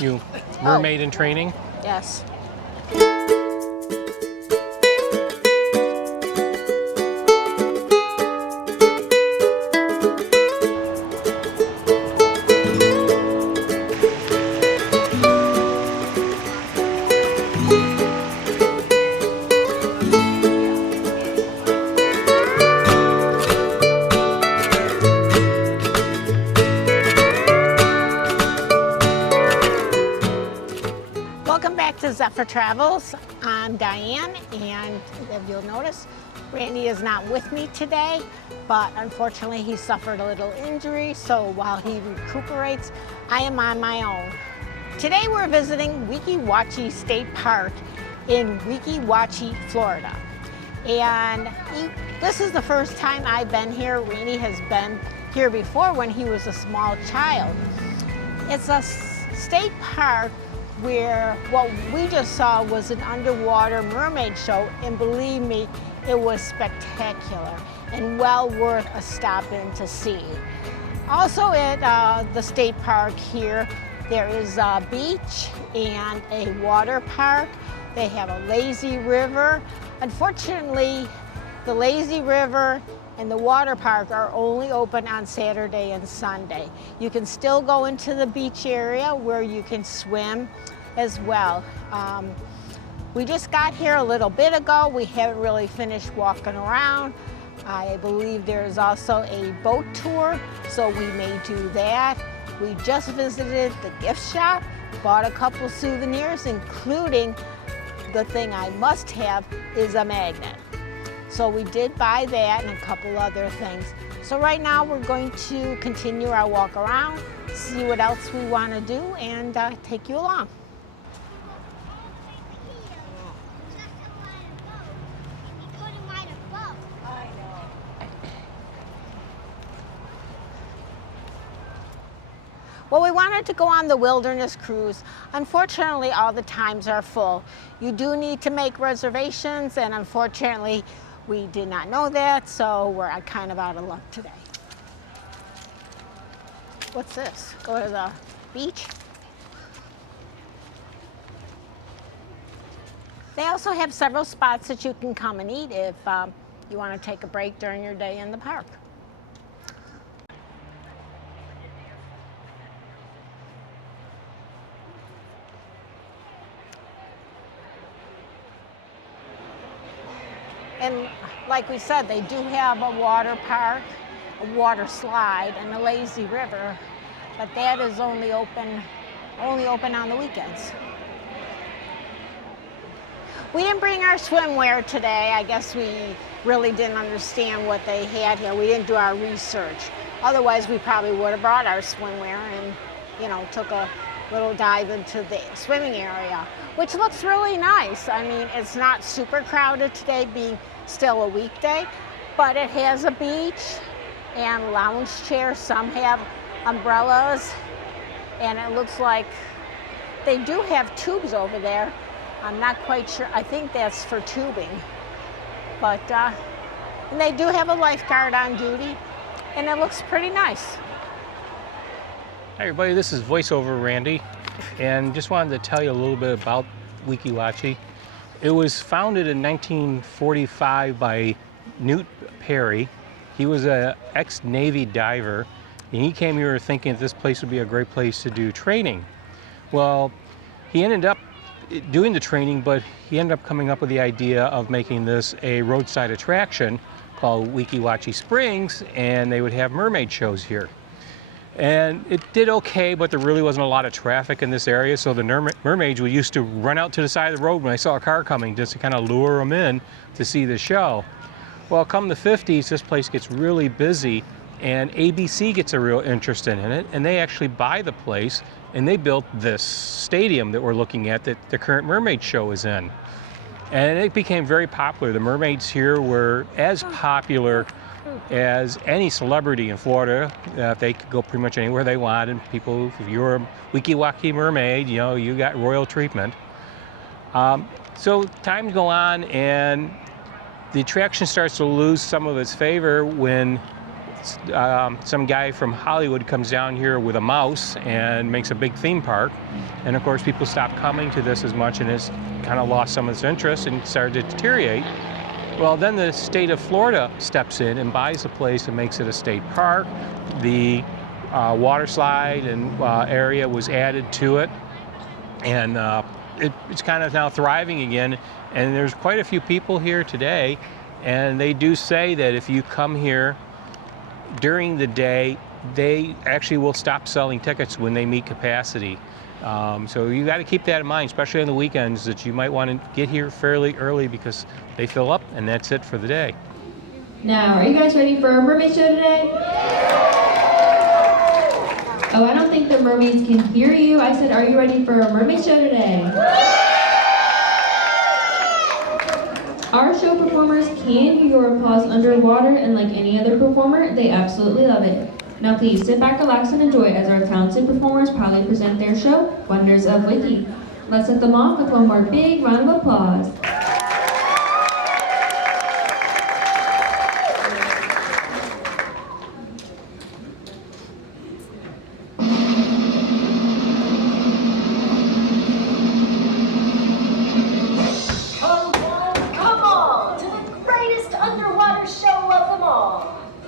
You mermaid in training? Yes. Welcome back to Zephyr Travels. I'm Diane, and if you'll notice, Randy is not with me today, but unfortunately he suffered a little injury, so while he recuperates, I am on my own. Today we're visiting Weeki Wachee State Park in Weeki Wachee, Florida. And this is the first time I've been here. Randy has been here before when he was a small child. It's a state park where what we just saw was an underwater mermaid show, and believe me, it was spectacular and well worth a stop in to see. Also at the state park here, there is a beach and a water park. They have a lazy river. Unfortunately, the lazy river and the water park are only open on Saturday and Sunday. You can still go into the beach area where you can swim as well. We just got here a little bit ago. We haven't really finished walking around. I believe there's also a boat tour, so we may do that. We just visited the gift shop, bought a couple souvenirs, including the thing I must have is a magnet. So we did buy that and a couple other things. So right now we're going to continue our walk around, see what else we want to do, and take you along. Well, we wanted to go on the wilderness cruise. Unfortunately, all the times are full. You do need to make reservations, and unfortunately, we did not know that, so we're kind of out of luck today. What's this? Go to the beach? They also have several spots that you can come and eat if you want to take a break during your day in the park. And like we said, they do have a water park, a water slide, and a lazy river, but that is only open on the weekends. We didn't bring our swimwear today. I guess we really didn't understand what they had here. We didn't do our research. Otherwise, we probably would have brought our swimwear and, you know, took a little dive into the swimming area, which looks really nice. I mean, it's not super crowded today, being still a weekday, but it has a beach and lounge chairs. Some have umbrellas, and it looks like they do have tubes over there. I'm not quite sure. I think that's for tubing, but and they do have a lifeguard on duty, and it looks pretty nice. Hi everybody, this is voiceover Randy, and just wanted to tell you a little bit about Weeki Wachee. It was founded in 1945 by Newt Perry. He was an ex-Navy diver, and he came here thinking that this place would be a great place to do training. Well, he ended up doing the training, but he ended up coming up with the idea of making this a roadside attraction called Weeki Wachee Springs, and they would have mermaid shows here. And it did okay, but there really wasn't a lot of traffic in this area, so the mermaids would used to run out to the side of the road when I saw a car coming just to kind of lure them in to see the show. Well, come the 50s, this place gets really busy, and ABC gets a real interest in it, and they actually buy the place, and they built this stadium that we're looking at that the current mermaid show is in. And it became very popular. The mermaids here were as popular as any celebrity in Florida. They could go pretty much anywhere they wanted. People, if you were a Weeki Wachee mermaid, you know, you got royal treatment. So times go on, and the attraction starts to lose some of its favor when some guy from Hollywood comes down here with a mouse and makes a big theme park. And of course, people stopped coming to this as much, and it's kind of lost some of its interest and started to deteriorate. Well, then the state of Florida steps in and buys the place and makes it a state park. The water slide and area was added to it, and it's kind of now thriving again. And there's quite a few people here today, and they do say that if you come here during the day, they actually will stop selling tickets when they meet capacity. So you got to keep that in mind, especially on the weekends, that you might want to get here fairly early because they fill up, and that's it for the day. Now, are you guys ready for our mermaid show today? Oh, I don't think the mermaids can hear you. I said, are you ready for our mermaid show today? Our show performers can hear your applause underwater, and like any other performer, they absolutely love it. Now please sit back, relax, and enjoy as our talented performers proudly present their show, Wonders of Weeki. Let's set them off with one more big round of applause.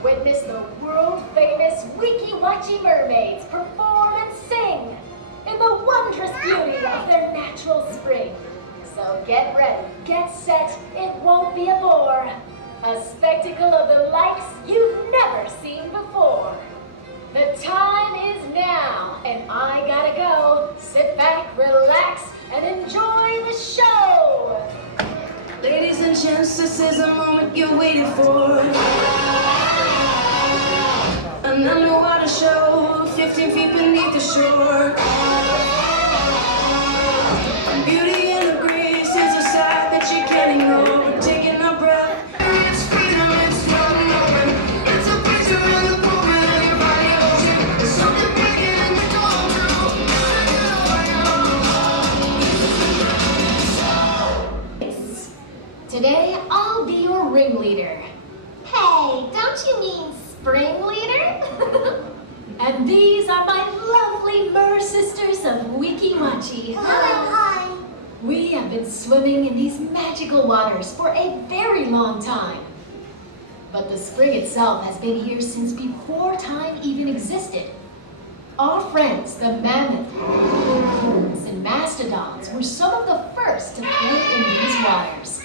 Witness the world-famous Weeki Wachee Mermaids perform and sing in the wondrous beauty of their natural spring. So get ready, get set, it won't be a bore. A spectacle of the likes you've never seen before. The time is now, and I gotta go. Sit back, relax, and enjoy the show. Ladies and gents, this is the moment you're waiting for. An underwater show, 15 feet beneath the shore. Beauty and the grace is a sight that you can't ignore. We're taking our breath. It's freedom, it's floating open. It's a picture in the moment of your body ocean. There's something breaking in your door. Today, I'll be your ringleader. Hey, don't you mean spring leader? And these are my lovely mer sisters of Weeki Wachee. Hello. Hi. We have been swimming in these magical waters for a very long time. But the spring itself has been here since before time even existed. Our friends, the mammoths and mastodons, were some of the first to play in these waters.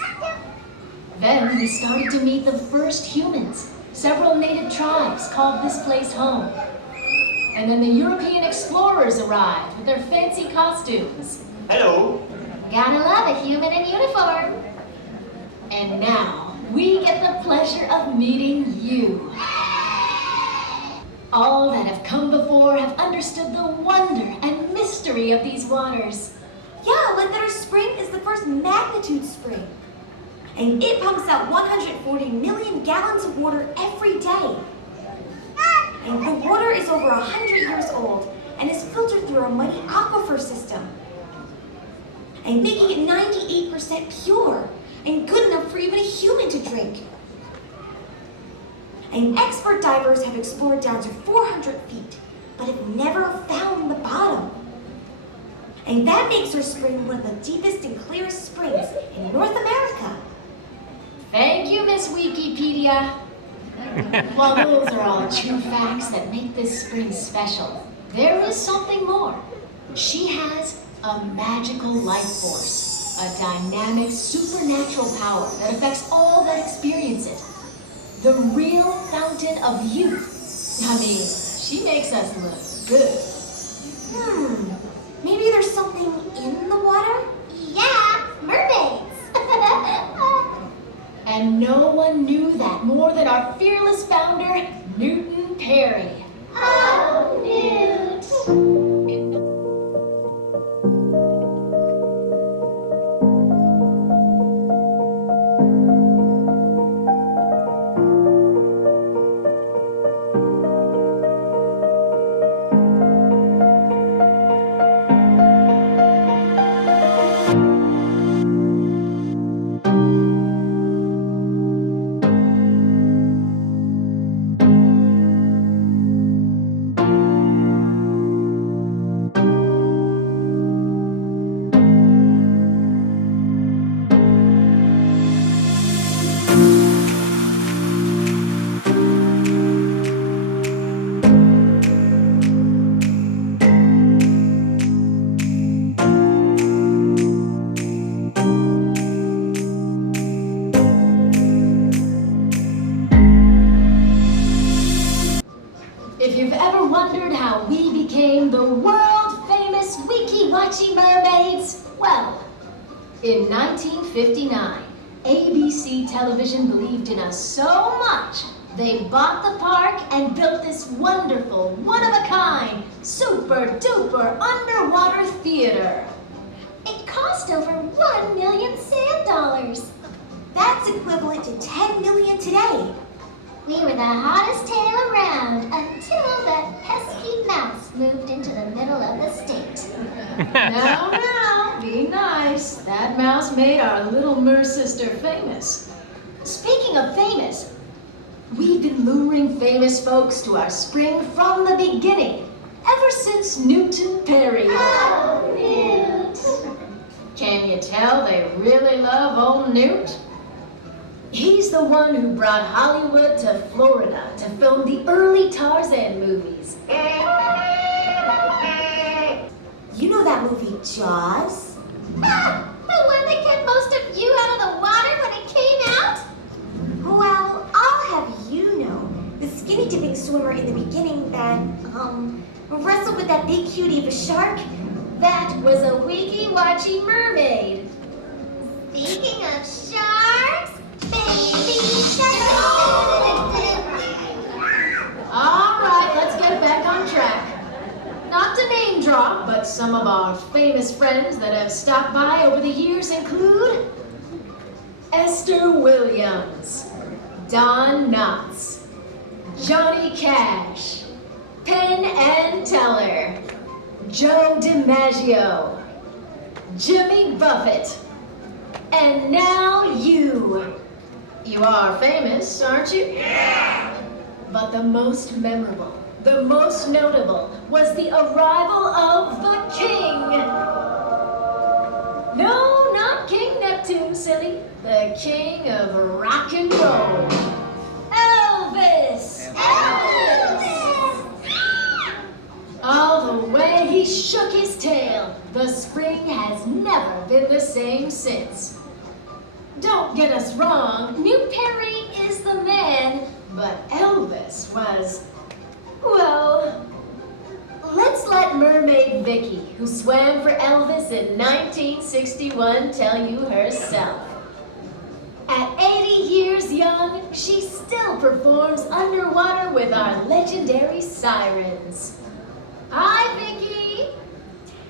Then we started to meet the first humans. Several native tribes called this place home. And then the European explorers arrived with their fancy costumes. Hello. Gotta love a human in uniform. And now, we get the pleasure of meeting you. All that have come before have understood the wonder and mystery of these waters. Yeah, like that our spring is the first magnitude spring. And it pumps out 140 million gallons of water every day. And the water is over 100 years old and is filtered through a mighty aquifer system. And making it 98% pure and good enough for even a human to drink. And expert divers have explored down to 400 feet, but have never found the bottom. And that makes our spring one of the deepest and clearest springs in North America. Thank you, Miss Wikipedia. While those are all true facts that make this spring special, there is something more. She has a magical life force, a dynamic supernatural power that affects all that experience it. The real fountain of youth. I mean, she makes us look good. Maybe there's something in the water? Yeah, mermaids. And no one knew that more than our fearless founder, Newton Perry. Oh, Newt! If you've ever wondered how we became the world-famous Weeki Wachee Mermaids, well, in 1959, ABC Television believed in us so much, they bought the park and built this wonderful, one-of-a-kind, super-duper underwater theater. It cost over 1 million sand dollars. That's equivalent to 10 million today. We were the hottest tail around until that pesky mouse moved into the middle of the state. Now, be nice. That mouse made our little mer sister famous. Speaking of famous, we've been luring famous folks to our spring from the beginning, ever since Newton Perry. Oh, Newt! Can you tell they really love old Newt? He's the one who brought Hollywood to Florida to film the early Tarzan movies. You know that movie, Jaws? Ah, the one that kept most of you out of the water when it came out? Well, I'll have you know, the skinny dipping swimmer in the beginning that, wrestled with that big cutie of a shark, That was a Weeki Wachee mermaid. speaking of sharks, baby shark. All right, let's get back on track. Not to name drop, but some of our famous friends that have stopped by over the years include Esther Williams, Don Knotts, Johnny Cash, Penn and Teller, Joe DiMaggio, Jimmy Buffett, and now you. You are famous, aren't you? Yeah! But the most memorable, the most notable, was the arrival of the king. No, not King Neptune, silly. The king of rock and roll. Elvis! Elvis! All the way he shook his tail, the spring has never been the same since. Don't get us wrong, Newt Perry is the man, but Elvis was, well, let's let Mermaid Vicky, who swam for Elvis in 1961, tell you herself. At 80 years young, she still performs underwater with our legendary sirens. Hi, Vicky.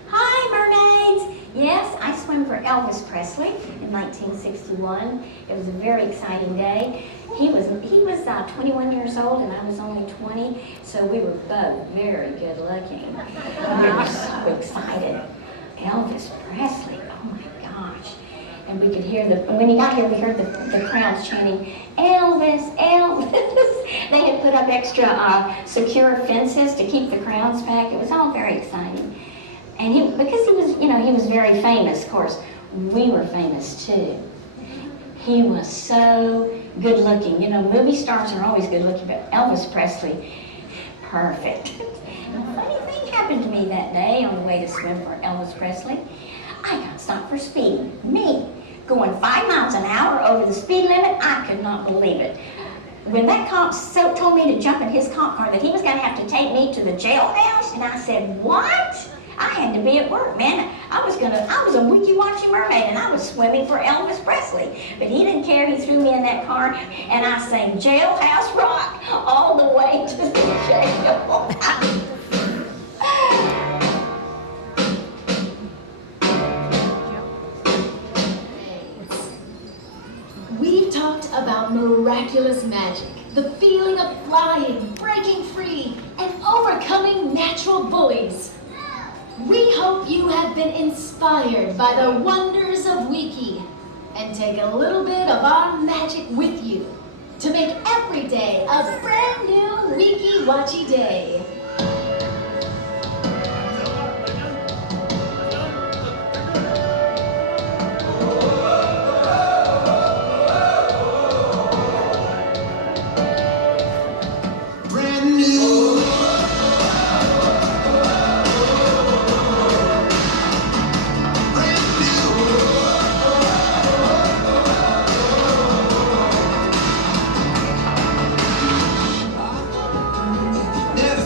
Hi, mermaids! Yes, I swam for Elvis Presley in 1961. It was a very exciting day. He was 21 years old and I was only 20, so we were both very good looking. We were so excited. Elvis Presley, oh my gosh. And we could hear when he got here, we heard the crowds chanting, Elvis, Elvis. They had put up extra secure fences to keep the crowds back. It was all very exciting. And because he was very famous, of course, we were famous too. He was so good looking. You know, movie stars are always good looking, but Elvis Presley, perfect. A funny thing happened to me that day on the way to swim for Elvis Presley. I got stopped for speeding. Me, going 5 miles an hour over the speed limit, I could not believe it. When that cop told me to jump in his cop car, that he was going to have to take me to the jailhouse, and I said, what? I had to be at work, man. I was a Weeki Wachee mermaid, and I was swimming for Elvis Presley. But he didn't care. He threw me in that car, and I sang Jailhouse Rock all the way to the jail. We've talked about miraculous magic, the feeling of flying, breaking free, and overcoming natural bullies. We hope you have been inspired by the wonders of Weeki and take a little bit of our magic with you to make every day a brand new Weeki Wachee day. Never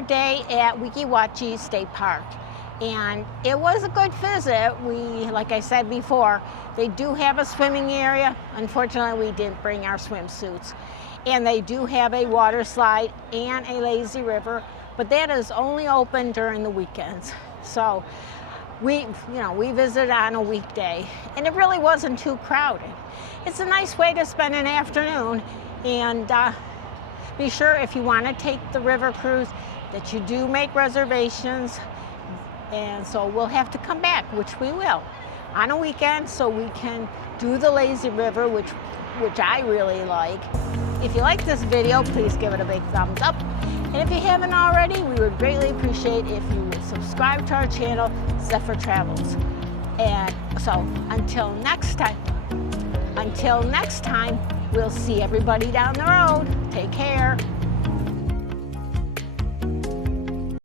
our day at Weeki Wachee State Park. And it was a good visit. Like I said before, they do have a swimming area. Unfortunately, we didn't bring our swimsuits. And they do have a water slide and a lazy river, but that is only open during the weekends. So we visited on a weekday, and it really wasn't too crowded. It's a nice way to spend an afternoon, and be sure if you want to take the river cruise that you do make reservations. And so we'll have to come back, which we will, on a weekend so we can do the lazy river, which I really like. If you like this video, please give it a big thumbs up. And if you haven't already, we would greatly appreciate if you would subscribe to our channel, Zephyr Travels. And so until next time, we'll see everybody down the road.